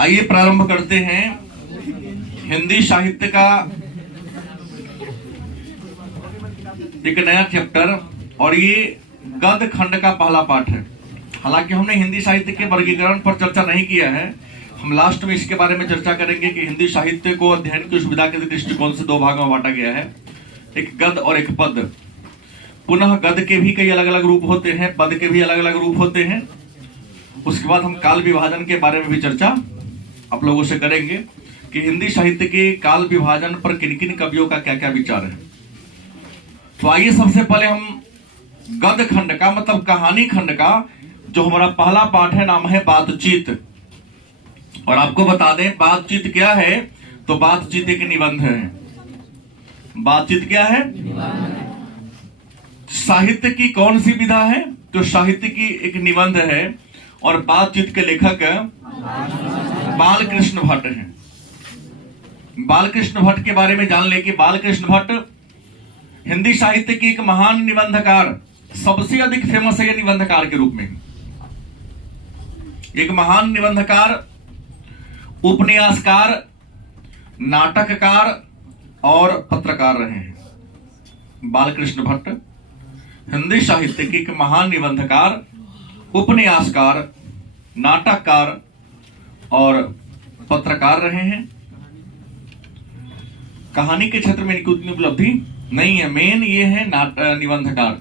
आइए प्रारंभ करते हैं हिंदी साहित्य का एक नया चैप्टर, और ये गद्य खंड का पहला पाठ है। हालांकि हमने हिंदी साहित्य के वर्गीकरण पर चर्चा नहीं किया है। हम लास्ट में इसके बारे में चर्चा करेंगे कि हिंदी साहित्य को अध्ययन की सुविधा के दृष्टिकोण से दो भागों में बांटा गया है, एक गद्य और एक पद्य। पुनः गद्य के भी कई अलग अलग रूप होते हैं, पद्य के भी अलग अलग रूप होते हैं। उसके बाद हम काल विभाजन के बारे में भी चर्चा आप लोगों से करेंगे कि हिंदी साहित्य के काल विभाजन पर किन किन कवियों का क्या क्या विचार है। तो आइए सबसे पहले हम गद्य खंड का मतलब कहानी खंड का जो हमारा पहला पाठ है, नाम है बातचीत। और आपको बता दें बातचीत क्या है, तो बातचीत एक निबंध है। बातचीत क्या है? साहित्य की कौन सी विधा है? तो साहित्य की एक निबंध है, और बातचीत के लेखक बालकृष्ण भट्ट हैं। बालकृष्ण भट्ट के बारे में जान ले कि बालकृष्ण भट्ट हिंदी साहित्य की एक महान निबंधकार, सबसे अधिक फेमस है ये निबंधकार के रूप में। एक महान निबंधकार, उपन्यासकार, नाटककार और पत्रकार रहे हैं। बालकृष्ण भट्ट हिंदी साहित्य के एक महान निबंधकार, उपन्यासकार, नाटककार और पत्रकार रहे हैं। कहानी के क्षेत्र में इनकी उतनी उपलब्धि नहीं है, मेन ये है निबंधकार।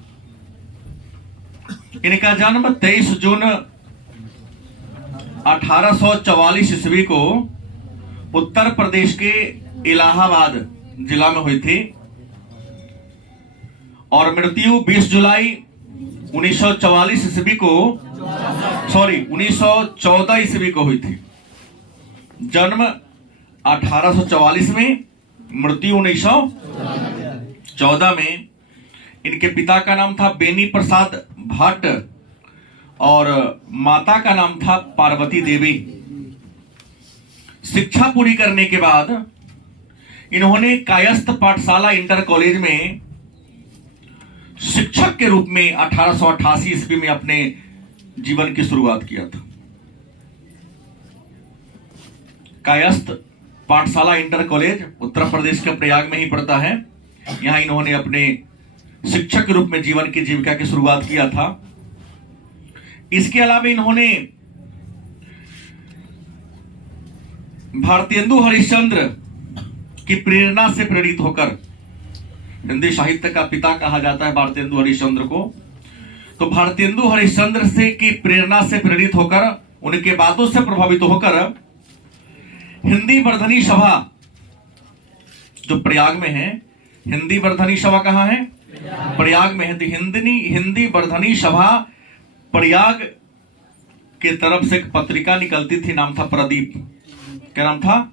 इनका जन्म 23 जून 1844 ईस्वी को उत्तर प्रदेश के इलाहाबाद जिला में हुई थी, और मृत्यु 20 जुलाई 1914 ईस्वी को हुई थी। जन्म 1844 में, मृत्यु 1914 में। इनके पिता का नाम था बेनी प्रसाद भट्ट और माता का नाम था पार्वती देवी। शिक्षा पूरी करने के बाद इन्होंने कायस्थ पाठशाला इंटर कॉलेज में शिक्षक के रूप में 1888 ईस्वी में अपने जीवन की शुरुआत किया था। कायस्थ पाठशाला इंटर कॉलेज उत्तर प्रदेश के प्रयाग में ही पड़ता है। यहां इन्होंने अपने शिक्षक के रूप में जीवन की जीविका की शुरुआत किया था। इसके अलावा इन्होंने भारतेंदु हरिश्चंद्र की प्रेरणा से प्रेरित होकर, हिंदी साहित्य का पिता कहा जाता है भारतेंदु हरिश्चंद्र को, तो भारतेंदु हरिश्चंद्र से की प्रेरणा से प्रेरित होकर, उनके बातों से प्रभावित होकर हिंदी वर्धनी सभा जो प्रयाग में है, हिंदी वर्धनी सभा कहां है? प्रयाग में है। तो हिंदी वर्धनी सभा प्रयाग के तरफ से एक पत्रिका निकलती थी, नाम था प्रदीप। क्या नाम था?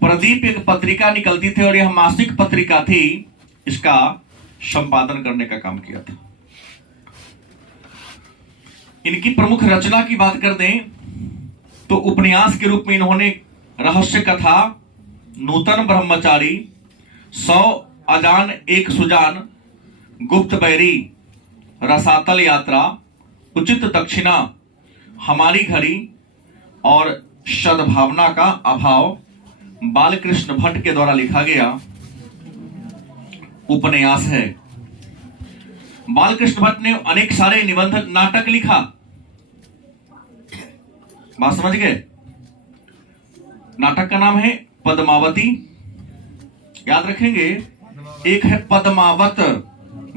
प्रदीप एक पत्रिका निकलती थी, और यह मासिक पत्रिका थी। इसका संपादन करने का काम किया था। इनकी प्रमुख रचना की बात कर दें तो उपन्यास के रूप में इन्होंने रहस्य कथा, नूतन ब्रह्मचारी, 100 अजान एक सुजान, गुप्त बैरी, रसातल यात्रा, उचित दक्षिणा, हमारी घड़ी और सद्भावना का अभाव बालकृष्ण भट्ट के द्वारा लिखा गया उपन्यास है। बालकृष्ण भट्ट ने अनेक सारे निबंध, नाटक लिखा। बात समझ गए? नाटक का नाम है पद्मावती, याद रखेंगे। एक है पद्मावत,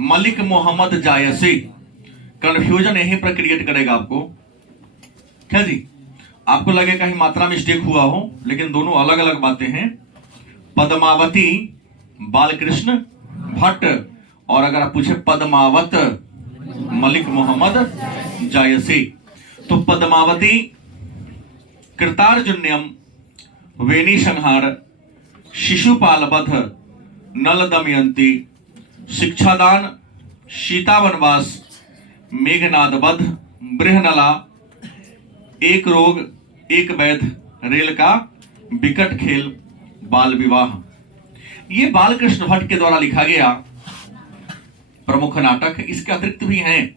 मलिक मोहम्मद जायसी। कंफ्यूजन यहीं पर क्रिएट करेगा आपको, क्या जी? आपको लगेगा कहीं मात्रा मिस्टेक हुआ हो, लेकिन दोनों अलग अलग बातें हैं। पद्मावती बालकृष्ण भट्ट, और अगर आप पूछे पद्मावत मलिक मोहम्मद जायसी, तो पद्मावती कृतार्जुन्यम, वेणी संहार, शिशुपाल वध, नल दमयंती, शिक्षादान, सीता वनवास, मेघनाद वध, बृहनला, एक रोग, एक वैध, रेल का विकट खेल, बाल विवाह, ये बालकृष्ण भट्ट के द्वारा लिखा गया प्रमुख नाटक। इसके अतिरिक्त भी हैं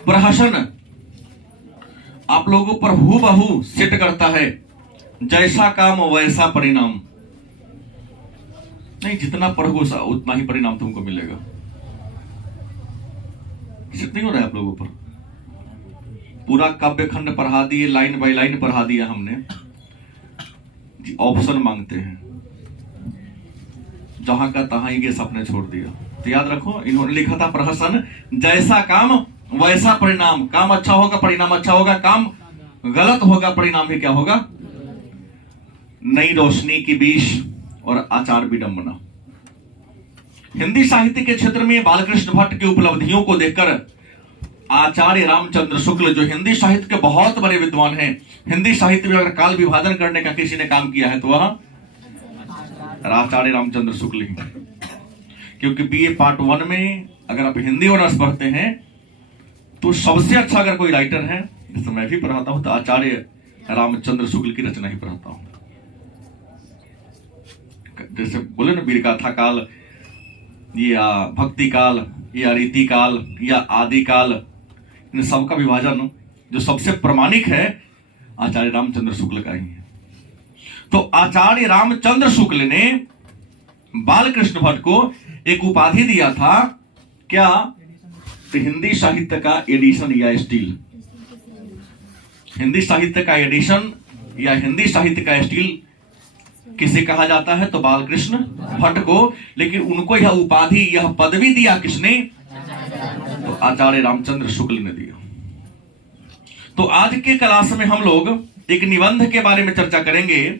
प्रहसन, आप लोगों पर हूबहू सेट करता है, जैसा काम वैसा परिणाम। नहीं, जितना पढ़ोगे उतना ही परिणाम तुमको मिलेगा। सेट नहीं हो रहा है आप लोगों पर। पूरा काव्य खंड पढ़ा दिए, लाइन बाय लाइन पढ़ा दिया हमने जी। ऑप्शन मांगते हैं, जहां का तहां ही गेस आपने छोड़ दिया। तो याद रखो, इन्होंने लिखा था प्रहसन, जैसा काम वैसा परिणाम। काम अच्छा होगा परिणाम अच्छा होगा, काम गलत होगा परिणाम भी क्या होगा? नई रोशनी की बीश और आचार विडंबना। हिंदी साहित्य के क्षेत्र में बालकृष्ण भट्ट की उपलब्धियों को देखकर आचार्य रामचंद्र शुक्ल, जो हिंदी साहित्य के बहुत बड़े विद्वान हैं, हिंदी साहित्य में अगर काल विभाजन करने का किसी ने काम किया है तो वह आचार्य रामचंद्र शुक्ल ही। क्योंकि बीए पार्ट 1 में अगर आप हिंदी ऑनर्स पढ़ते हैं तो सबसे अच्छा अगर कोई राइटर है, जैसे मैं भी पढ़ाता हूं, तो आचार्य रामचंद्र शुक्ल की रचना ही पढ़ाता हूं। जैसे बोले ना, वीर गाथा काल या भक्ति काल या रीति काल या आदि काल, इन सबका विभाजन जो सबसे प्रामाणिक है आचार्य रामचंद्र शुक्ल का ही है। तो आचार्य रामचंद्र शुक्ल ने बालकृष्ण भट्ट को एक उपाधि दिया था, क्या? तो हिंदी साहित्य का एडिशन या स्टील। हिंदी साहित्य का एडिशन या हिंदी साहित्य का स्टील किसे कहा जाता है? तो बालकृष्ण भट्ट को। लेकिन उनको यह उपाधि, यह पदवी दिया किसने? तो आचार्य रामचंद्र शुक्ल ने दिया। तो आज के क्लास में हम लोग एक निबंध के बारे में चर्चा करेंगे,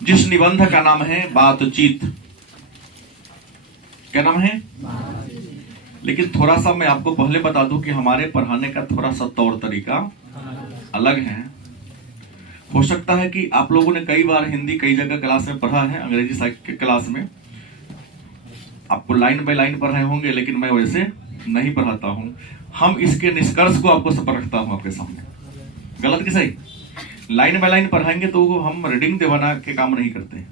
जिस निबंध का नाम है बातचीत। क्या नाम है? लेकिन थोड़ा सा मैं आपको पहले बता दूं कि हमारे पढ़ाने का थोड़ा सा तौर तरीका अलग है। हो सकता है कि आप लोगों ने कई बार हिंदी कई जगह क्लास में पढ़ा है, अंग्रेजी साहित्य के क्लास में आपको लाइन बाय लाइन पढ़ाए होंगे, लेकिन मैं वैसे नहीं पढ़ाता हूं। हम इसके निष्कर्ष को आपको सब रखता हूं आपके सामने, गलत कि सही? लाइन बाय लाइन पढ़ाएंगे तो हम रीडिंग दीवाना के काम नहीं करते,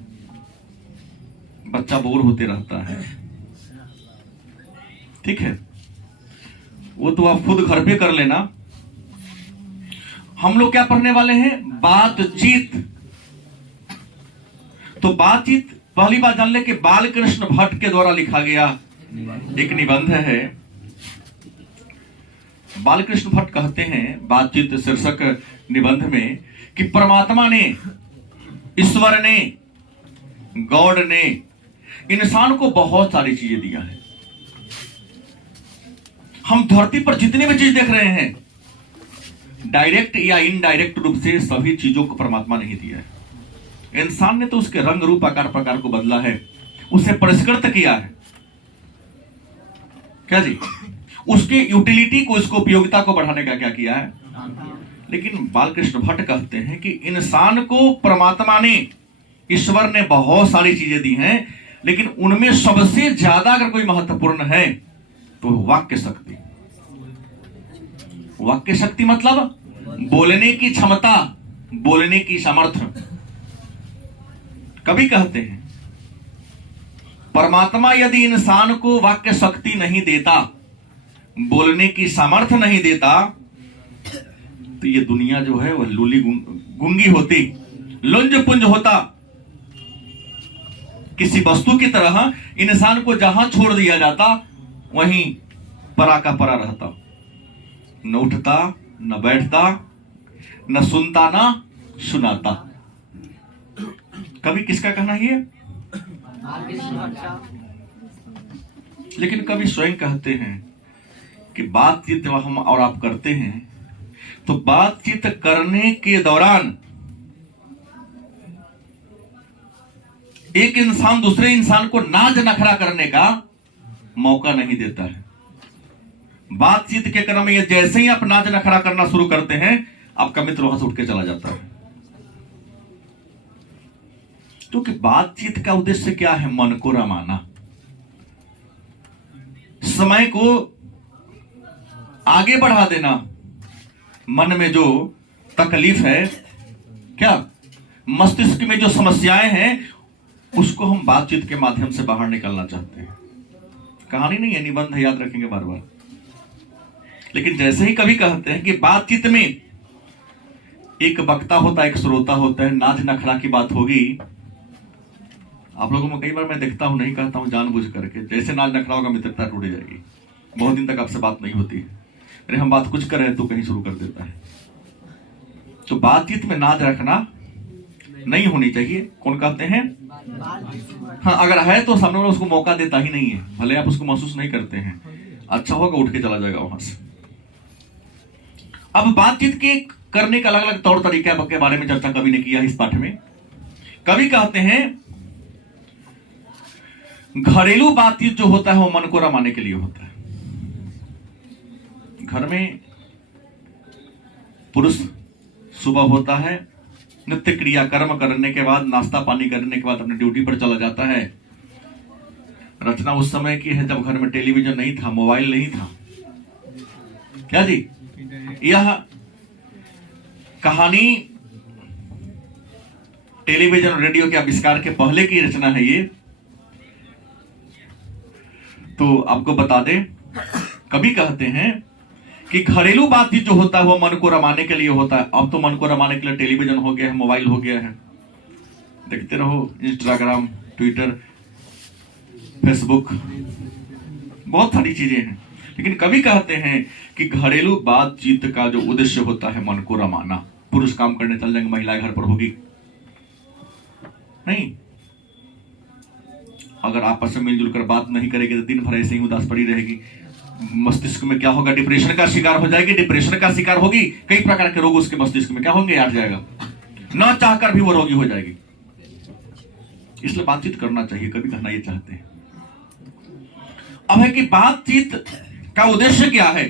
बच्चा बोर होते रहता है। ठीक है, वो तो आप खुद घर पे कर लेना। हम लोग क्या पढ़ने वाले हैं? बातचीत। तो बातचीत पहली बात जान ले कि बालकृष्ण भट्ट के द्वारा लिखा गया एक निबंध है। बालकृष्ण भट्ट कहते हैं बातचीत शीर्षक निबंध में कि परमात्मा ने, ईश्वर ने, गॉड ने इंसान को बहुत सारी चीजें दिया है। हम धरती पर जितनी भी चीज देख रहे हैं, डायरेक्ट या इनडायरेक्ट रूप से सभी चीजों को परमात्मा ने ही दिया है। इंसान ने तो उसके रंग रूप आकार प्रकार को बदला है, उसे परिष्कृत किया है। क्या जी? उसके यूटिलिटी को, उसको उपयोगिता को बढ़ाने का क्या किया है? लेकिन बालकृष्ण भट्ट कहते हैं कि इंसान को परमात्मा ने, ईश्वर ने बहुत सारी चीजें दी हैं, लेकिन उनमें सबसे ज्यादा अगर कोई महत्वपूर्ण है तो वाक्य शक्ति। वाक्य शक्ति मतलब बोलने की क्षमता, बोलने की सामर्थ्य। कभी कहते हैं परमात्मा यदि इंसान को वाक्य शक्ति नहीं देता, बोलने की सामर्थ्य नहीं देता, तो ये दुनिया जो है वह लूली गुंगी होती, लुंज पुंज होता। किसी वस्तु की तरह इंसान को जहां छोड़ दिया जाता वहीं परा का परा रहता, न उठता न बैठता, न सुनता न सुनाता। कभी किसका कहना ही है? लेकिन कभी स्वयं कहते हैं कि बातचीत जब हम और आप करते हैं तो बातचीत करने के दौरान एक इंसान दूसरे इंसान को नाज नखरा करने का मौका नहीं देता है। बातचीत के क्रम में जैसे ही आप नाच नखरा करना शुरू करते हैं, आपका मित्र वहां से उठ के चला जाता है। क्योंकि बातचीत का उद्देश्य क्या है? मन को रमाना, समय को आगे बढ़ा देना। मन में जो तकलीफ है, क्या मस्तिष्क में जो समस्याएं हैं, उसको हम बातचीत के माध्यम से बाहर निकलना चाहते हैं। कहानी नहीं है, निबंध है, याद रखेंगे बार बार। लेकिन जैसे ही कभी कहते हैं कि बातचीत में एक वक्ता होता है, एक श्रोता होता है। नाच नखरा की बात होगी, आप लोगों में कई बार मैं देखता हूं, नहीं कहता हूं जानबूझ करके, जैसे नाच नखरा होगा मित्रता टूट जाएगी, बहुत दिन तक आपसे बात नहीं होती है। अरे हम बात कुछ कर रहे हैं तो कहीं शुरू कर देता है। तो बातचीत में नाच रखना नहीं होनी चाहिए। कौन कहते हैं? हाँ, अगर है तो सामने वाला उसको मौका देता ही नहीं है, भले आप उसको महसूस नहीं करते हैं, अच्छा होगा उठ के चला जाएगा वहां से। अब बातचीत के करने का अलग अलग तौर तरीका के बारे में चर्चा कवि ने किया इस पाठ में। कवि कहते हैं घरेलू बातचीत जो होता है वो मन को रमाने के लिए होता है। घर में पुरुष सुबह होता है, नित्य क्रिया कर्म करने के बाद, नाश्ता पानी करने के बाद अपने ड्यूटी पर चला जाता है। रचना उस समय की है जब घर में टेलीविजन नहीं था, मोबाइल नहीं था। क्या जी? यह कहानी टेलीविजन रेडियो के आविष्कार के पहले की रचना है ये। तो आपको बता दें, कभी कहते हैं कि घरेलू बातचीत जो होता है वो मन को रमाने के लिए होता है। अब तो मन को रमाने के लिए टेलीविजन हो गया है, मोबाइल हो गया है, देखते रहो, इंस्टाग्राम, ट्विटर, फेसबुक, बहुत सारी चीजें हैं। लेकिन कभी कहते हैं कि घरेलू बातचीत का जो उद्देश्य होता है मन को रमाना। पुरुष काम करने चल जाएंगे, महिलाएं घर पर होगी नहीं। अगर आपस में मिलजुल कर बात नहीं करेगी तो दिन भर ऐसे ही उदास पड़ी रहेगी। मस्तिष्क में क्या होगा? डिप्रेशन का शिकार हो जाएगी, डिप्रेशन का शिकार होगी, कई प्रकार के रोग उसके मस्तिष्क में क्या होंगे? आ जाएगा, ना चाहकर भी वो रोगी हो जाएगी। इसलिए बातचीत करना चाहिए, कभी कहना ये चाहते हैं। अब है कि बातचीत का उद्देश्य क्या है?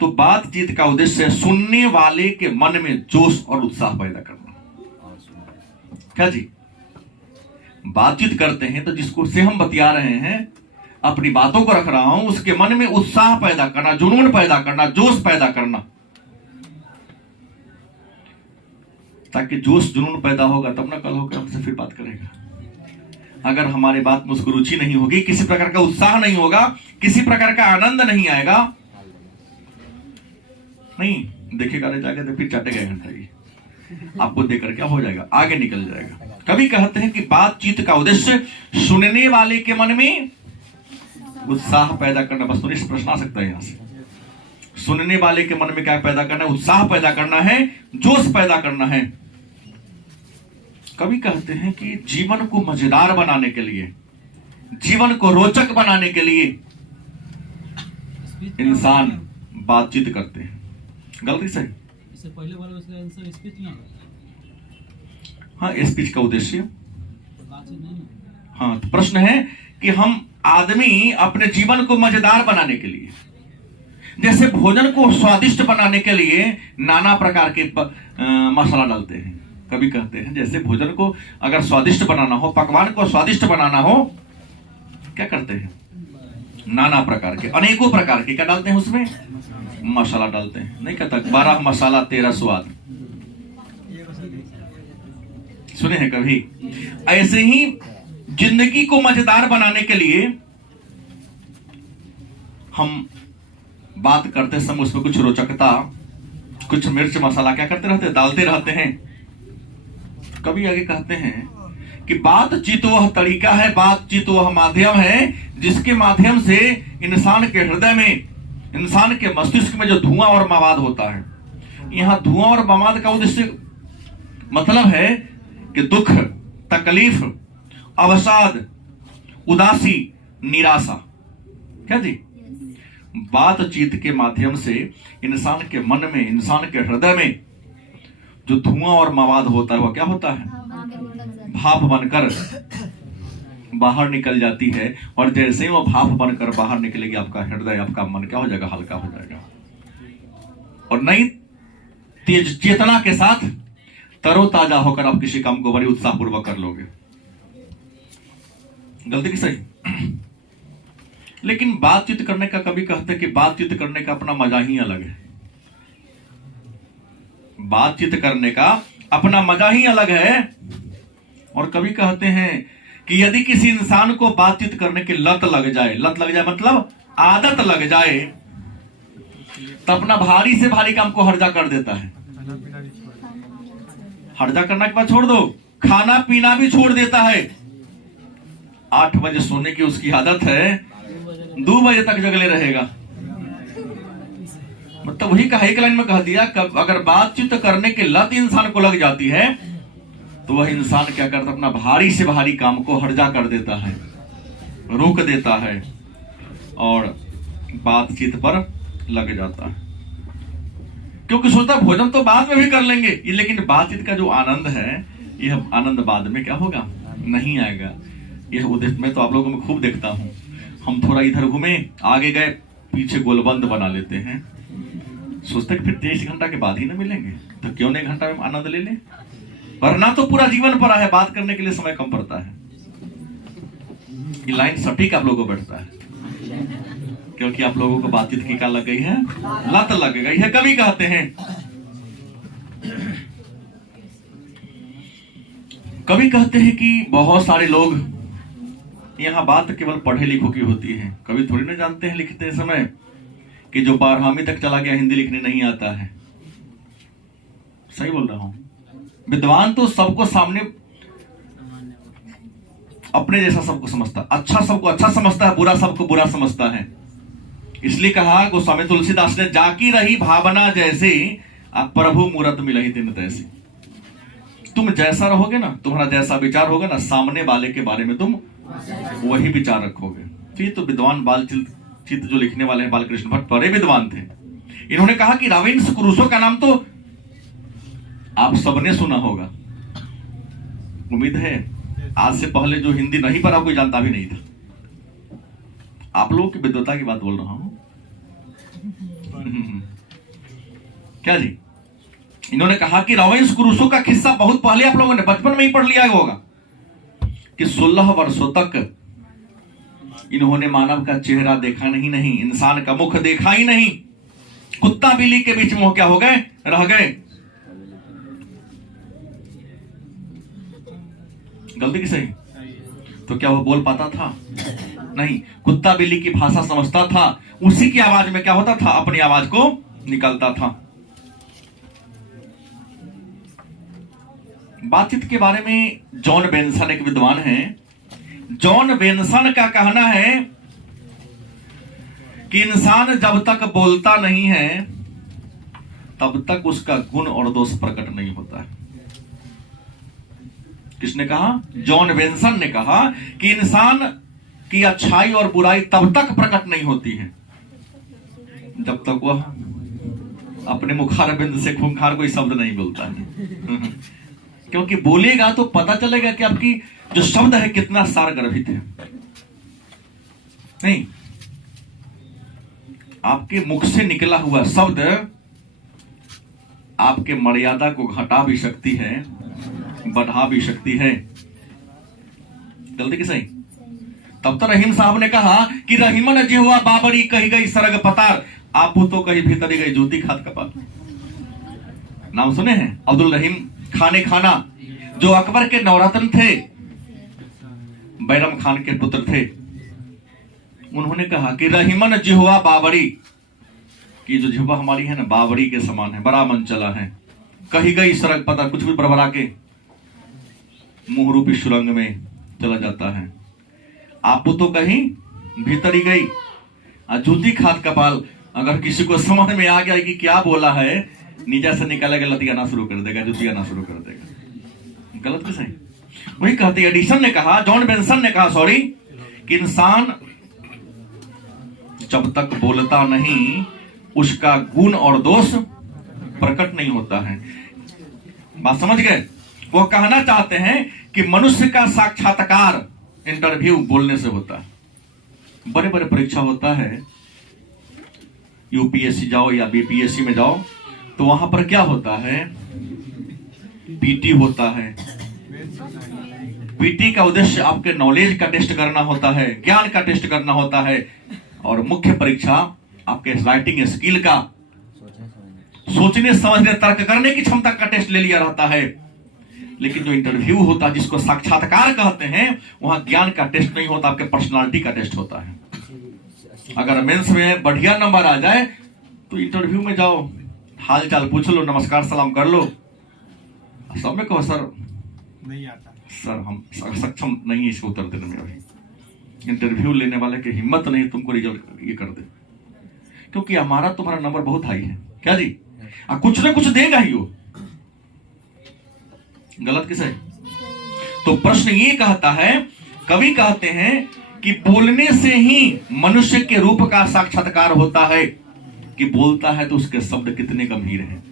तो बातचीत का उद्देश्य सुनने वाले के मन में जोश और उत्साह पैदा करना। क्या जी? बातचीत करते हैं तो जिसको से हम बतिया रहे हैं, अपनी बातों को रख रहा हूं, उसके मन में उत्साह पैदा करना, जुनून पैदा करना, जोश पैदा करना। ताकि जोश जुनून पैदा होगा तब ना कल होकर हमसे फिर बात करेगा। अगर हमारे बात में उसको रुचि नहीं होगी, किसी प्रकार का उत्साह नहीं होगा, किसी प्रकार का आनंद नहीं आएगा, नहीं देखेगा, रह जाएगा तो फिर चाटेगा घंटा ही, आपको देखकर क्या हो जाएगा? आगे निकल जाएगा। कभी कहते हैं कि बातचीत का उद्देश्य सुनने वाले के मन में उत्साह पैदा करना। बस सुनिए, प्रश्न आ सकता है यहां से। सुनने वाले के मन में क्या पैदा करना है? उत्साह पैदा करना है, जोश पैदा करना है। कभी कहते हैं कि जीवन को मजेदार बनाने के लिए, जीवन को रोचक बनाने के लिए इंसान बातचीत करते हैं। गलती सही? इससे पहले वाला उसका आंसर स्पीच ना। हाँ, स्पीच का उद्देश्य हाँ। तो प्रश्न है कि हम आदमी अपने जीवन को मजेदार बनाने के लिए, जैसे भोजन को स्वादिष्ट बनाने के लिए नाना प्रकार के मसाला डालते हैं। कभी कहते हैं जैसे भोजन को अगर स्वादिष्ट बनाना हो, पकवान को स्वादिष्ट बनाना हो, क्या करते हैं? नाना प्रकार के, अनेकों प्रकार के क्या डालते हैं उसमें? मसाला डालते हैं। नहीं कहता 12 मसाला 13 स्वाद, सुने हैं कभी? ऐसे ही जिंदगी को मजेदार बनाने के लिए हम बात करते समय उसमें कुछ रोचकता, कुछ मिर्च मसाला क्या करते रहते हैं? डालते रहते हैं। कभी आगे कहते हैं कि बातचीत वह तरीका है, बातचीत वह माध्यम है जिसके माध्यम से इंसान के हृदय में, इंसान के मस्तिष्क में जो धुआं और मवाद होता है। यहां धुआं और मवाद का उद्देश्य मतलब है कि दुख, तकलीफ, अवसाद, उदासी, निराशा। क्या जी? बातचीत के माध्यम से इंसान के मन में, इंसान के हृदय में जो धुआं और मवाद होता है वो क्या होता है? भाप बनकर बाहर निकल जाती है। और जैसे ही वो भाप बनकर बाहर निकलेगी, आपका हृदय, आपका मन क्या हो जाएगा? हल्का हो जाएगा और नई तेज चेतना के साथ तरोताजा होकर आप किसी काम को बड़ी उत्साहपूर्वक कर लोगे। गलती की सही? लेकिन बातचीत करने का, कभी कहते हैं कि बातचीत करने का अपना मजा ही अलग है। बातचीत करने का अपना मजा ही अलग है। और कभी कहते हैं कि यदि किसी इंसान को बातचीत करने की लत लग जाए, लत लग जाए मतलब आदत लग जाए, तो अपना भारी से भारी काम को हर्जा कर देता है। हर्जा करना के बाद छोड़ दो, खाना पीना भी छोड़ देता है। 8 बजे सोने की उसकी आदत है, 2 बजे तक जगले रहेगा। मतलब वही कहा, एक लाइन में कह दिया, अगर बातचीत करने की लत इंसान को लग जाती है तो वह इंसान क्या करता है, अपना भारी से भारी काम को हर्जा कर देता है, रोक देता है और बातचीत पर लग जाता है, क्योंकि सोचता भोजन तो बाद में भी कर लेंगे ये, लेकिन बातचीत का जो आनंद है यह आनंद बाद में क्या होगा, नहीं आएगा। यह उद्देश्य मैं तो आप लोगों में खूब देखता हूं, हम थोड़ा इधर घूमे, आगे गए, पीछे गोलबंद बना लेते हैं, सोचते कि फिर 23 घंटा के बाद ही ना मिलेंगे, तो क्यों नहीं घंटा में आनंद ले लें। वरना तो पूरा जीवन पड़ा है, बात करने के लिए समय कम पड़ता है। ये लाइन सटीक आप लोगों को बैठता है, क्योंकि आप लोगों को बातचीत की क्या लग गई है, लत लग गई है। कवि कहते हैं, कवि कहते हैं कि बहुत सारे लोग, यहाँ बात केवल पढ़े लिखों की होती है, कवि थोड़ी ना जानते हैं लिखते समय कि जो 12वीं तक चला गया हिंदी लिखने नहीं आता है। सही बोल रहा हूं? विद्वान तो सबको सामने अपने जैसा सबको समझता, अच्छा सबको अच्छा समझता है, बुरा सबको बुरा समझता है। इसलिए कहा गोस्वामी तुलसीदास ने, जाकी रही भावना जैसे आप प्रभु मूरत मिलही दिन तैसी। तुम जैसा रहोगे ना, तुम्हारा जैसा विचार होगा ना, सामने वाले के बारे में तुम वही विचार रखोगे। तो ये तो विद्वान बालचित जो लिखने वाले हैं, बालकृष्ण भट्ट बड़े विद्वान थे। इन्होंने कहा कि रविंद्र क्रूसो का नाम तो आप सबने सुना होगा, उम्मीद है आज से पहले जो हिंदी नहीं पढ़ा कोई जानता भी नहीं था। आप लोगों की विद्वता की बात बोल रहा हूं। क्या जी, इन्होंने कहा कि रविंद्र क्रूसो का किस्सा बहुत पहले आप लोगों ने बचपन में ही पढ़ लिया होगा कि 16 वर्षों तक इन्होंने मानव का चेहरा देखा नहीं, इंसान का मुख देखा ही नहीं। कुत्ता बिल्ली के बीच में क्या हो गए, रह गए। गलती की सही? तो क्या वो बोल पाता था? नहीं। कुत्ता बिल्ली की भाषा समझता था, उसी की आवाज में क्या होता था, अपनी आवाज को निकलता था। बातचीत के बारे में जॉन बेंसन एक विद्वान हैं। जॉन बेंसन का कहना है कि इंसान जब तक बोलता नहीं है तब तक उसका गुण और दोष प्रकट नहीं होता है। किसने कहा? जॉन बेंसन ने कहा कि इंसान की अच्छाई और बुराई तब तक प्रकट नहीं होती है जब तक वह अपने मुखारबिंद से खूंखार कोई शब्द नहीं बोलता है। क्योंकि बोलेगा तो पता चलेगा कि आपकी जो शब्द है कितना सारगर्भित है। नहीं, आपके मुख से निकला हुआ शब्द आपके मर्यादा को घटा भी सकती है, बढ़ा भी सकती है। गलती की सही? तब तो रहीम साहब ने कहा कि रहीमन जी हुआ बाबरी कही गई सरग पतार, आप तो कहीं भीतर गई जूती खाद कपार। नाम सुने हैं? अब्दुल रहीम खाने खाना, जो अकबर के नौरत्न थे, बैरम खान के पुत्र थे। उन्होंने कहा कि रहीमन जिह्वा बाबरी, कि जो जिह्वा हमारी है ना बाबरी के समान है, बड़ा मन चला है, कही गई सरग पता, कुछ भी बरबरा के मुंह रूपी सुरंग में चला जाता है। आप तो कहीं भीतर ही गई जूती खाद कपाल। अगर किसी को समझ में आ गया कि क्या बोला है, नीचे से निकालेगा, लतियाना शुरू कर देगा, जुतियाना शुरू कर देगा। गलत कैसे? वही कहते एडिसन ने कहा, जॉन बेंसन ने कहा सॉरी, कि इंसान जब तक बोलता नहीं उसका गुण और दोष प्रकट नहीं होता है। बात समझ गए? वो कहना चाहते हैं कि मनुष्य का साक्षात्कार इंटरव्यू बोलने से होता है। बड़े बड़े परीक्षा होता है, यूपीएससी जाओ या बीपीएससी में जाओ तो वहां पर क्या होता है, पीटी होता है। पीटी का उद्देश्य आपके नॉलेज का टेस्ट करना होता है, ज्ञान का टेस्ट करना होता है, और मुख्य परीक्षा आपके राइटिंग स्किल का, सोचने समझने तर्क करने की क्षमता का टेस्ट ले लिया रहता है। लेकिन जो इंटरव्यू होता है, जिसको साक्षात्कार कहते हैं, वहां ज्ञान का टेस्ट नहीं होता, आपके पर्सनालिटी का टेस्ट होता है। अगर मेंस में बढ़िया नंबर आ जाए तो इंटरव्यू में जाओ, हाल चाल पूछ लो, नमस्कार सलाम कर लो, सब में कहो सर नहीं आता सर हम सक्षम नहीं इसको उत्तर देने में, अभी इंटरव्यू लेने वाले की हिम्मत नहीं तुमको रिजल्ट ये कर दे, क्योंकि हमारा तुम्हारा नंबर बहुत हाई है क्या जी, कुछ ना कुछ देगा ही वो। गलत किसे? तो प्रश्न ये कहता है, कवि कहते हैं कि बोलने से ही मनुष्य के रूप का साक्षात्कार होता है, कि बोलता है तो उसके शब्द कितने गंभीर हैं।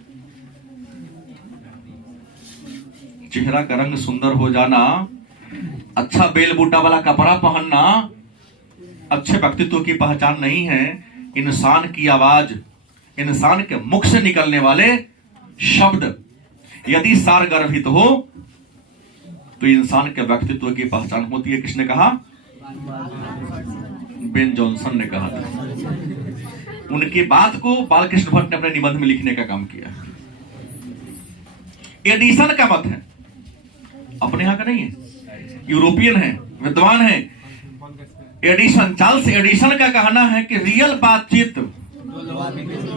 चेहरा का रंग सुंदर हो जाना, अच्छा बेल बूटा वाला कपड़ा पहनना अच्छे व्यक्तित्व की पहचान नहीं है। इंसान की आवाज, इंसान के मुख से निकलने वाले शब्द यदि सार गर्भित हो तो इंसान के व्यक्तित्व की पहचान होती है। किसने कहा? बेन जॉनसन ने कहा था। उनकी बात को बालकृष्ण भट्ट ने अपने निबंध में लिखने का काम किया। एडिसन का मत है, अपने यहां का नहीं है, यूरोपियन है, विद्वान है। एडिसन, चार्ल्स एडिसन का कहना है कि रियल बातचीत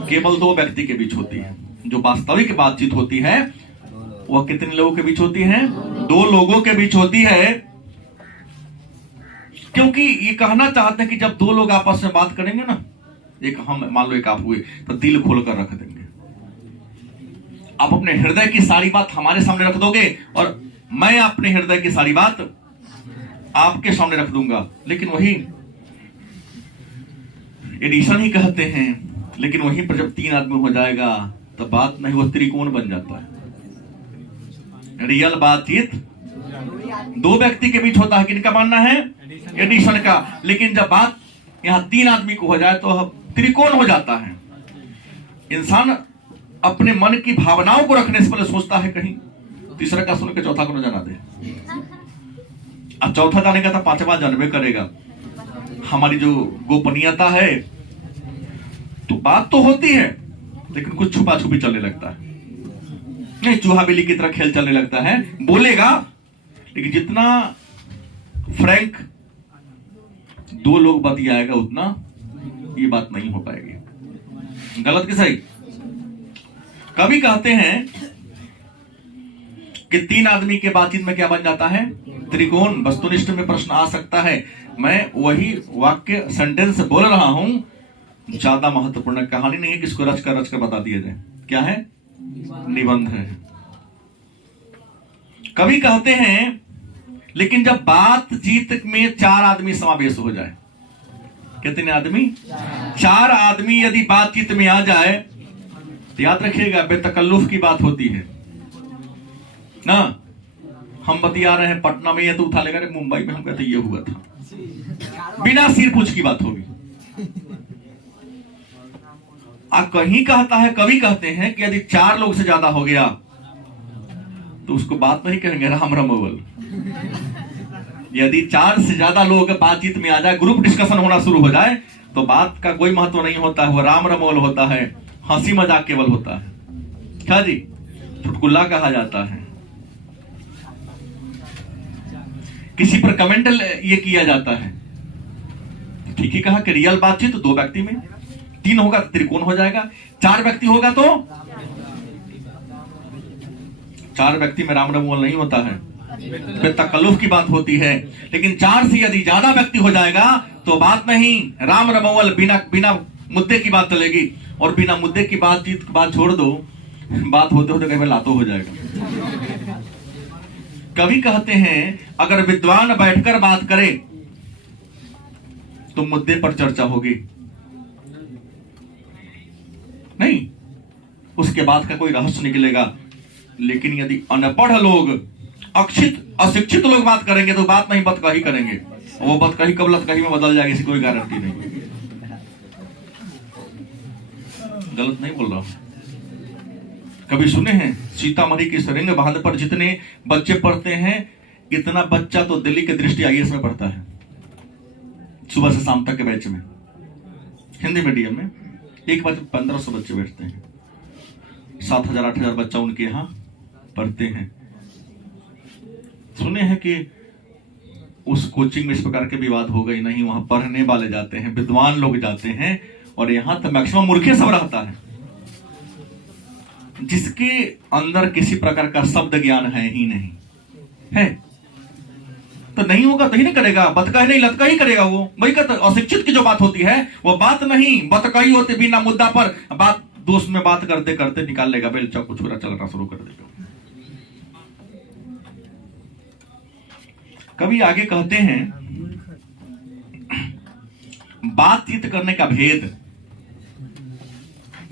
केवल दो व्यक्ति के बीच होती है। जो वास्तविक बातचीत होती है वह कितने लोगों के बीच होती है? दो लोगों के बीच होती है। क्योंकि ये कहना चाहते हैं कि जब दो लोग आपस में बात करेंगे ना, एक हम मान लो एक आप हुए, तो दिल खोलकर रख देंगे। आप अपने हृदय की सारी बात हमारे सामने रख दोगे और मैं अपने हृदय की सारी बात आपके सामने रख दूंगा। लेकिन वही एडिसन ही कहते हैं, लेकिन वहीं पर जब तीन आदमी हो जाएगा तो बात नहीं, वो त्रिकोण बन जाता है। रियल बातचीत दो व्यक्ति के बीच होता है, किनका मानना है? एडिसन का। लेकिन जब बात यहां तीन आदमी को हो जाए तो त्रिकोण हो जाता है। इंसान अपने मन की भावनाओं को रखने से पहले सोचता है कहीं तीसरा का सुन के चौथा को न जाना दे, अब चौथा जानेगा तो पांचवा जानबे करेगा। हमारी जो गोपनीयता है, तो बात तो होती है लेकिन कुछ छुपा छुपी चलने लगता है, नहीं चूहा बिल्ली की तरह खेल चलने लगता है। बोलेगा लेकिन जितना फ्रैंक दो लोग बतियाएगा उतना ये बात नहीं हो पाएगी। गलत कि सही? कभी कहते हैं कि तीन आदमी के बातचीत में क्या बन जाता है? त्रिकोण। वस्तुनिष्ठ में प्रश्न आ सकता है, मैं वही वाक्य सेंटेंस बोल रहा हूं, ज्यादा महत्वपूर्ण कहानी नहीं है कि इसको रच कर बता दिया जाए। क्या है? निबंध है। कभी कहते हैं लेकिन जब बातचीत में चार आदमी समावेश हो जाए, कितने आदमी? चार आदमी यदि बातचीत में आ जाए तो याद रखिएगा बेतकल्लुफ की बात होती है ना। हम बतिया रहे हैं पटना में, ये तो उठा लेगा, मुंबई में हम कहते ये हुआ था, बिना सिर पूछ की बात होगी। कहीं कहता है, कवि कहते हैं कि यदि चार लोग से ज्यादा हो गया तो उसको बात नहीं कहेंगे, राम रमोवल। यदि चार से ज्यादा लोग बातचीत में आ जाए, ग्रुप डिस्कशन होना शुरू हो जाए, तो बात का कोई महत्व नहीं होता है, वो राम रमोवल होता है, हंसी मजाक केवल होता है। क्या जी? चुटकुला कहा जाता है। किसी पर कमेंट ये किया जाता है। ठीक ही कहा कि रियल बातचीत तो दो व्यक्ति में, तीन होगा तो त्रिकोण हो जाएगा, चार व्यक्ति होगा तो चार व्यक्ति में राम रमोवल नहीं होता है, बेतकल्लुफ की बात होती है। लेकिन चार से यदि ज्यादा व्यक्ति हो जाएगा तो बात नहीं, राम रमोवल, बिना मुद्दे की बात चलेगी। और बिना मुद्दे की बातचीत की बात छोड़ दो, बात होते होते कहीं लातो हो जाएगा। कवि कहते हैं अगर विद्वान बैठकर बात करे तो मुद्दे पर चर्चा होगी, नहीं उसके बाद का कोई रहस्य निकलेगा। लेकिन यदि अनपढ़ लोग, अशिक्षित लोग बात करेंगे तो बात नहीं बतकही करेंगे, वो बतकही कब लतकही में बदल जाएगी, इसकी कोई गारंटी नहीं। गलत नहीं बोल रहा। कभी सुने हैं सीतामढ़ी की सरिंग बांध पर जितने बच्चे पढ़ते हैं, इतना बच्चा तो दिल्ली के दृष्टि आईएएस में पढ़ता है, सुबह से शाम तक के बैच में, हिंदी मीडियम में। एक बार 1500 बच्चे बैठते हैं, 7000-8000 बच्चा उनके यहाँ पढ़ते हैं। सुने हैं कि उस कोचिंग में इस प्रकार के विवाद हो गए, नहीं वहां पढ़ने वाले जाते हैं, विद्वान लोग जाते हैं, और यहां तो मैक्सिमम मूर्खे सब रहता है। जिसके अंदर किसी प्रकार का शब्द ज्ञान है ही नहीं है, तो नहीं होगा तो ही नहीं करेगा, बतका नहीं लतका ही करेगा वो। वही कहते अशिक्षित की जो बात होती है वो बात नहीं, बतका ही होती, बिना मुद्दा पर बात दोस्त में बात करते करते निकाल लेगा, बेल चौक छुरा चलना शुरू कर देगा। कभी आगे कहते हैं बातचीत करने का भेद,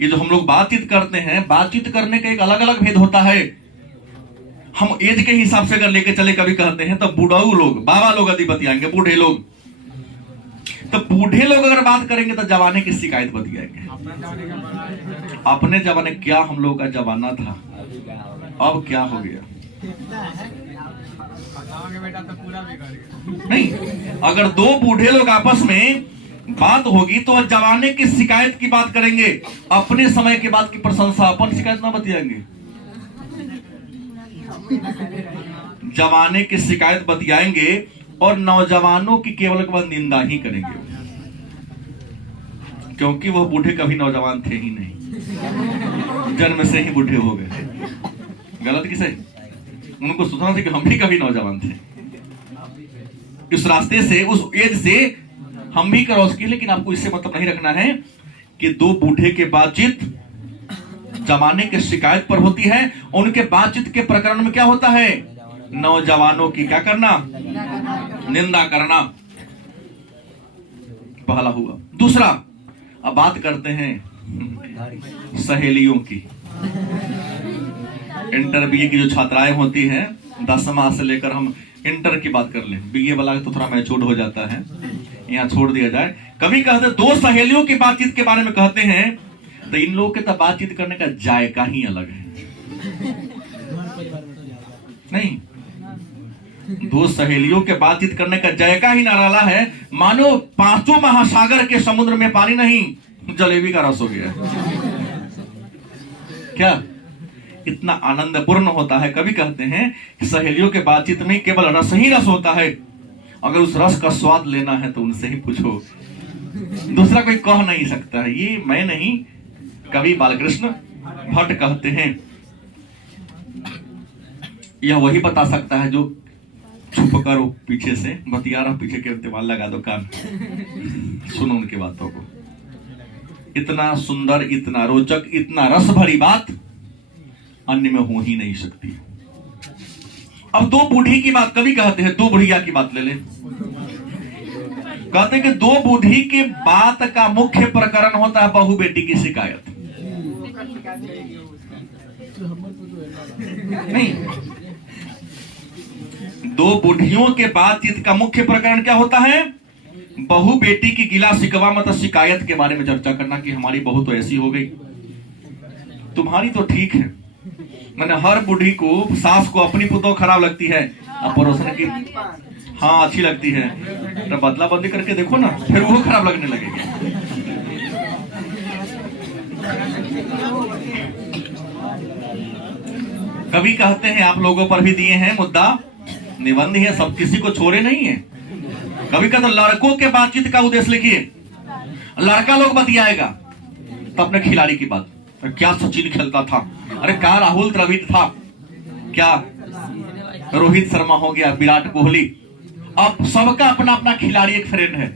ये जो हम लोग बातचीत करते हैं, बातचीत करने का एक अलग अलग भेद होता है। हम एज के हिसाब से अगर लेके चले, कभी कहते हैं तो बुढ़ाऊ लोग, बाबा लोग अधिपति आएंगे, बूढ़े लोग, तो बूढ़े लोग अगर बात करेंगे तो जवाने की शिकायत बतियाएंगे। अपने जमाने क्या हम लोग का जमाना था, अब क्या हो गया नहीं। अगर दो बूढ़े लोग आपस में बात होगी तो जवाने की शिकायत की बात करेंगे, अपने समय के बाद की प्रशंसा, अपन शिकायत ना बतियाएंगे। जवाने की शिकायत बतियाएंगे और नौजवानों की केवल निंदा ही करेंगे, क्योंकि वह बूढ़े कभी नौजवान थे ही नहीं, जन्म से ही बूढ़े हो गए। गलत की सही? उनको सोचना था कि हम भी कभी नौजवान थे। इस रास्ते से, उस एज से हम भी क्रॉस किए, लेकिन आपको इससे मतलब नहीं रखना है कि दो बूढ़े के बातचीत जमाने के शिकायत पर होती है। उनके बातचीत के प्रकरण में क्या होता है, नौजवानों की क्या करना, निंदा करना। पहला हुआ। दूसरा, अब बात करते हैं सहेलियों की। इंटर बीए की जो छात्राएं होती हैं, 10वां से लेकर हम इंटर की बात कर लें, बीए वाला तो थोड़ा मैच्योर हो जाता है, यहाँ छोड़ दिया जाए। कभी कहते दो सहेलियों की बातचीत के बारे में कहते हैं, तो इन लोगों के तो बातचीत करने का जायका ही अलग है। नहीं, दो सहेलियों के बातचीत करने का जायका ही निराला है, मानो पांचों महासागर के समुद्र में पानी नहीं, जलेबी का रस हो गया। क्या इतना आनंदपूर्ण होता है। कभी कहते हैं सहेलियों के बातचीत में केवल रस ही रस होता है, अगर उस रस का स्वाद लेना है तो उनसे ही पूछो, दूसरा कोई कह नहीं सकता है। ये मैं नहीं, कवि बालकृष्ण भट्ट कहते हैं, यह वही बता सकता है जो छुप कर पीछे से बतिया रहा, पीछे के दिमाग लगा दो कान, सुनो उनकी बातों को। इतना सुंदर, इतना रोचक, इतना रस भरी बात अन्य में हो ही नहीं सकती। अब दो बूढ़ी की बात, कभी कहते हैं दो बुढ़िया की बात ले ले, कहते हैं कि दो बूढ़ी की बात का मुख्य प्रकरण होता है बहू बेटी की शिकायत। नहीं, दो बूढ़ियों के बातचीत का मुख्य प्रकरण क्या होता है, बहू बेटी की गिला शिकवा मतलब शिकायत के बारे में चर्चा करना कि हमारी बहू तो ऐसी हो गई, तुम्हारी तो ठीक है। मैंने हर बूढ़ी को, सास को अपनी पुतौ खराब लगती है, अब पड़ोसन की हाँ अच्छी लगती है, तो बदला बदली करके देखो ना, फिर वो खराब लगने लगेगी। कभी कहते हैं, आप लोगों पर भी दिए हैं मुद्दा, निबंध है, सब किसी को छोड़े नहीं है। कभी कहते लड़कों के बातचीत का उद्देश्य लिखिए, लड़का लोग बतियाएगा तो अपने खिलाड़ी की बात, तो क्या सचिन खेलता था, अरे क्या राहुल द्रविड़ था, क्या रोहित शर्मा हो गया, विराट कोहली। अब सबका अपना अपना खिलाड़ी, एक फ्रेंड है,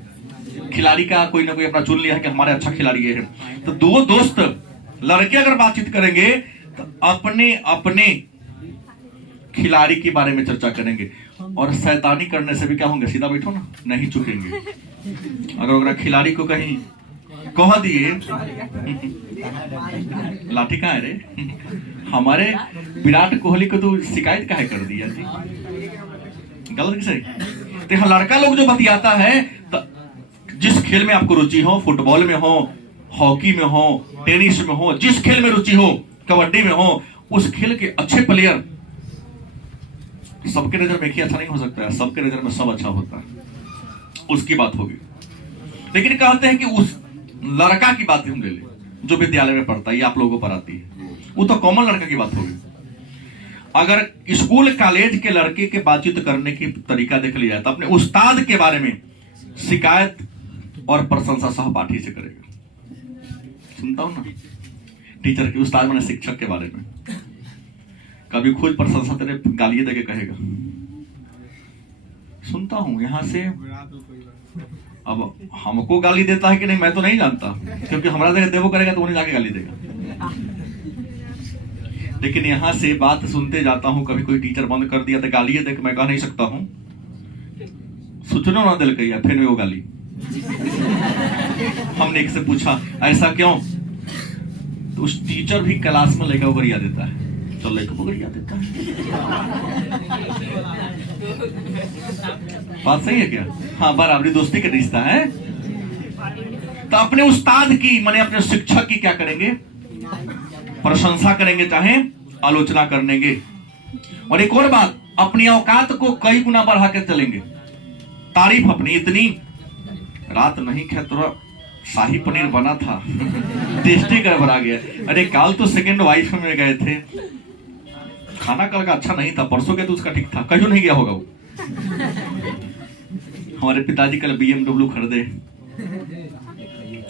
खिलाड़ी का कोई ना कोई अपना चुन लिया है कि हमारे अच्छा खिलाड़ी है। तो दो दोस्त लड़के अगर बातचीत करेंगे तो अपने अपने खिलाड़ी के बारे में चर्चा करेंगे, और शैतानी करने से भी क्या होंगे, सीधा बैठो ना, नहीं चुकेंगे। अगर खिलाड़ी को कहीं कह दिए लाठी कहाँ है रे, हमारे विराट कोहली को तो शिकायत काहे कर दिया जी, गलत सही। तो यहाँ लड़का लोग जो बतियाता है, तो जिस खेल में आपको रुचि हो, फुटबॉल में हो, हॉकी में हो, टेनिस में हो, जिस खेल में रुचि हो, कबड्डी में हो, उस खेल के अच्छे प्लेयर, सबके नजर में अच्छा नहीं हो सकता है, सबके नजर में सब अच्छा होता है, उसकी बात होगी। लेकिन कहते हैं कि उस लड़का की बात हम ले लें जो विद्यालय में पढ़ता है, ये आप लोगों पर आती है, वो तो कॉमन लड़का की बात होगी। अगर स्कूल कॉलेज के लड़के के बातचीत करने की तरीका देख लिया जाए तो अपने उस्ताद के बारे में शिकायत और प्रशंसा सहपाठी से करेगा। सुनता हूं ना, टीचर की, उस्ताद माने शिक्षक के बारे में। कभी खुद प्रशंसा तेरे गालियां देके कहेगा, सुनता हूं यहां से। अब हमको गाली देता है कि नहीं मैं तो नहीं जानता, क्योंकि हमारा जगह देवो करेगा तो उन्हें जाके गाली देगा। लेकिन यहां से बात सुनते जाता हूं, कभी कोई टीचर बंद कर दिया तो गाली देख मैं कह नहीं सकता हूं, सोचना ना दिल कहिया फिर वो गाली। हमने एक से पूछा ऐसा क्यों, तो उस टीचर भी क्लास में लेकर उगरिया देता है, तो लेकर उगरिया देता है। बात सही है क्या? हाँ, बराबरी दोस्ती का रिश्ता है। तो अपने उस्ताद की माने अपने शिक्षक की क्या करेंगे? प्रशंसा करेंगे, चाहे आलोचना करेंगे। और एक और बात, अपनी औकात को कई गुना बढ़ा के चलेंगे। तारीफ अपनी इतनी, रात नहीं खाया तो शाही पनीर बना था, टेस्टी गड़बड़ा गया। अरे कल तो सेकंड वाइफ में गए थे, खाना कल का अच्छा नहीं था, परसों के तो उसका ठीक था, कहीं नहीं गया होगा वो। हमारे पिताजी कल BMW खरीदे,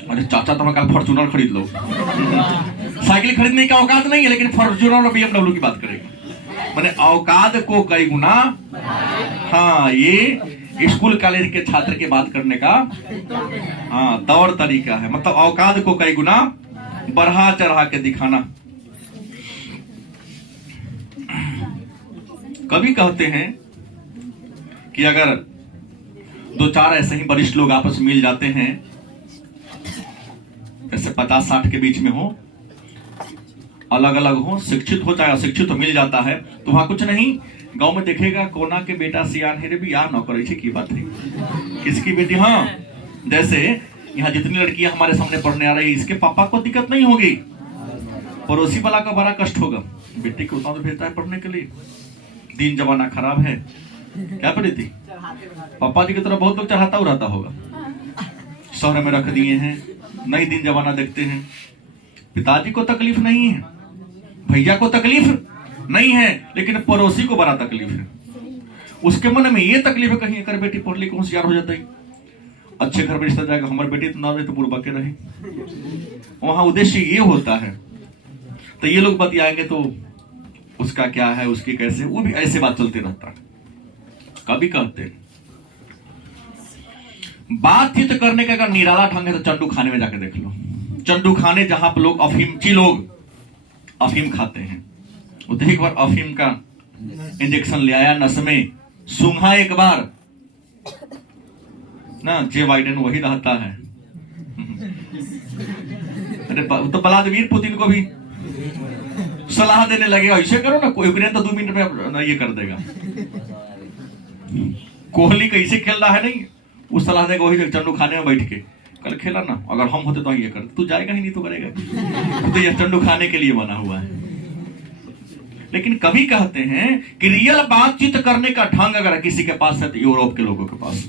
अरे चाचा तो कल फॉर्च्यूनर खरीद लो। साइकिल खरीदने का औकात नहीं है, लेकिन फॉर्च्यूनर और BMW की बात करेगा। मैंने औकात को कई गुना, हाँ ये स्कूल कॉलेज के छात्र की बात करने का हाँ तौर तरीका है। मतलब औकात को कई गुना बढ़ा चढ़ा के दिखाना। कभी कहते हैं कि अगर दो चार ऐसे ही वरिष्ठ लोग आपस में मिल जाते हैं, ऐसे 50-60 के बीच में हो, अलग अलग हो, शिक्षित हो चाहे अशिक्षित हो, मिल जाता है तो वहां कुछ नहीं, गांव में देखेगा कोना के बेटा सियान है रे भी यार नौकर की बात है, किसकी बेटी। हाँ, जैसे यहाँ जितनी लड़कियां हमारे सामने पढ़ने आ रही, इसके पापा को दिक्कत नहीं होगी, पड़ोसी वाला का बड़ा कष्ट होगा, बेटी को उतना तो भेजता है पढ़ने के लिए, दिन जमाना खराब है, क्या पढ़ी थी, पापा जी की तरफ बहुत लोग चढ़ाता उड़ाता होगा, शहर में रख दिए हैं, नई दिन जमाना देखते हैं। पिताजी को तकलीफ नहीं है, भैया को तकलीफ नहीं है, लेकिन पड़ोसी को बड़ा तकलीफ है। उसके मन में ये तकलीफ है, कहीं अगर बेटी पढ़ लिख होशियार हो जाता है, अच्छे घर में रिश्ता जाएगा, हमारी बेटी तो ना रहे तो बुढ़बा के रहे। वहां उद्देश्य ये होता है। तो ये लोग बतियाएंगे तो उसका क्या है, उसकी कैसे, वो भी ऐसे बात चलते रहता है। कभी कहते हैं बातचीत करने का अगर निराला ढंग है तो चंडू खाने में जाके देख लो। चंडू खाने जहां पर लोग अफीम खाते हैं, वो एक बार अफीम का इंजेक्शन ले आया नस में, सूंघा एक बार ना, जे बाइडेन वही रहता है। अरे तो व्लादिमीर पुतिन को भी सलाह देने लगेगा, ऐसे करो ना, कोई तो 2 मिनट में ये कर देगा। कोहली कैसे खेल रहा है नहीं, वो सलाह देगा वही चंडू खाने में बैठ के, कल खेला ना, अगर हम होते तो ये करते, तू जाएगा ही नहीं तो करेगा, तो ये चंडू खाने के लिए बना हुआ है। लेकिन कभी कहते हैं कि रियल बातचीत करने का ढंग अगर किसी के पास है तो यूरोप के लोगों के पास,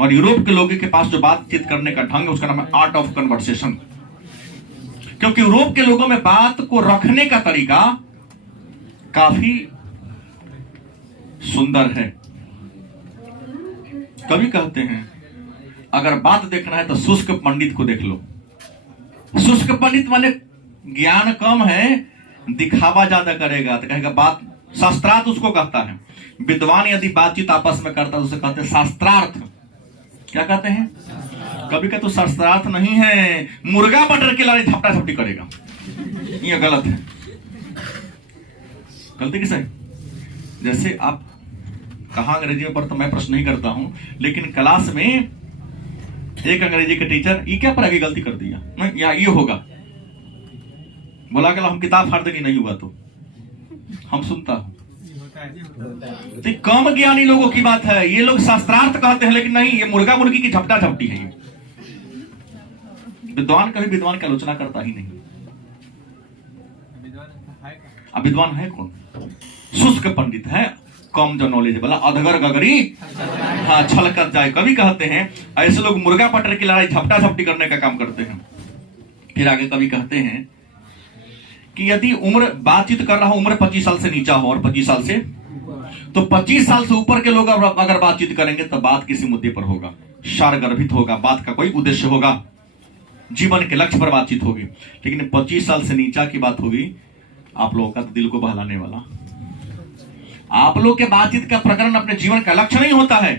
और यूरोप के लोगों के पास जो बातचीत करने का ढंग है उसका नाम है आर्ट ऑफ कन्वर्सेशन। क्योंकि यूरोप के लोगों में बात को रखने का तरीका काफी सुंदर है। कभी कहते हैं अगर बात देखना है तो शुष्क पंडित को देख लो। शुष्क पंडित माने ज्ञान कम है, दिखावा ज्यादा करेगा, तो कहेगा बात, शास्त्रार्थ उसको कहता है। विद्वान यदि बातचीत आपस में करता है तो उसे कहते हैं शास्त्रार्थ। क्या कहते हैं? कभी का तो शास्त्रार्थ नहीं है, मुर्गा बटर के लारे झपटा झपटी करेगा, ये गलत है। गलती किसे? जैसे आप कहा अंग्रेजी में पढ़ता, मैं प्रश्न नहीं करता हूं, लेकिन क्लास में एक अंग्रेजी के टीचर ये क्या पढ़ा के गलती कर दिया ना, या ये होगा, बोला कि हम किताब फाड़ देंगे, नहीं हुआ तो हम सुनता हूं। तो कम ज्ञानी लोगों की बात है, ये लोग शास्त्रार्थ कहते हैं, लेकिन नहीं, ये मुर्गा मुर्गी की झपटा झपटी है। ये विद्वान कभी विद्वान की आलोचना करता ही नहीं। अब विद्वान है कौन? शुष्क पंडित है, कम जो नॉलेज वाला, अधगर गगरी हाँ छल कर जाए। कभी कहते हैं ऐसे लोग मुर्गा पटर की लड़ाई झपटा झपटी करने का काम करते हैं। फिर आगे कभी कहते हैं कि यदि उम्र बातचीत कर रहा हूं, उम्र 25 साल से नीचा हो और 25 साल से, तो 25 साल से ऊपर के लोग अगर बातचीत करेंगे तो बात किसी मुद्दे पर होगा, सारगर्भित होगा, बात का कोई उद्देश्य होगा। जीवन के लक्ष्य पर बातचीत होगी। लेकिन 25 साल से नीचा की बात होगी, आप लोगों का तो दिल को बहलाने वाला। आप लोग के बातचीत का प्रकरण अपने जीवन का लक्ष्य नहीं होता है।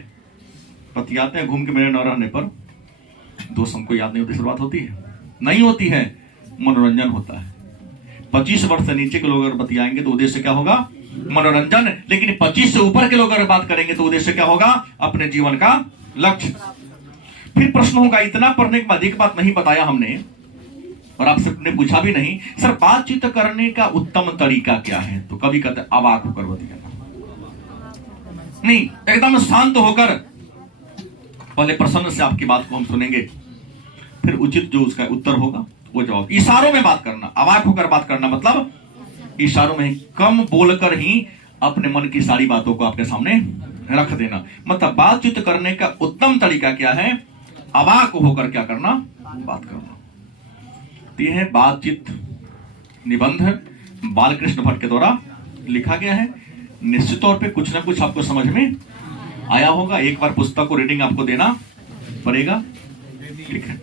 बतियाते हैं घूम के, मेरे न रहने पर दोस्त हमको याद नहीं होती, शुरुआत होती है नहीं होती है, मनोरंजन होता है। 25 वर्ष से नीचे के लोग अगर बतियाएंगे तो उद्देश्य क्या होगा? मनोरंजन। लेकिन 25 से ऊपर के लोग अगर बात करेंगे तो उद्देश्य क्या होगा? अपने जीवन का लक्ष्य। फिर प्रश्न होगा, इतना पढ़ने के बाद एक बात नहीं बताया हमने और आपसे ने पूछा भी नहीं, सर बातचीत करने का उत्तम तरीका क्या है? तो कभी कहते हैं अवाक होकर बतियाना, नहीं एकदम शांत होकर। पहले प्रसन्न से आपकी बात को हम सुनेंगे, फिर उचित जो उसका उत्तर होगा वो जवाब। इशारों में बात करना, अवाक होकर बात करना मतलब इशारों में, कम बोलकर ही अपने मन की सारी बातों को आपके सामने रख देना। मतलब बातचीत करने का उत्तम तरीका क्या है? अवाक होकर क्या करना? बात करना। यह है बातचीत निबंध, बालकृष्ण भट्ट के द्वारा लिखा गया है। निश्चित तौर पे कुछ ना कुछ आपको समझ में आया होगा। एक बार पुस्तक को रीडिंग आपको देना पड़ेगा, ठीक है।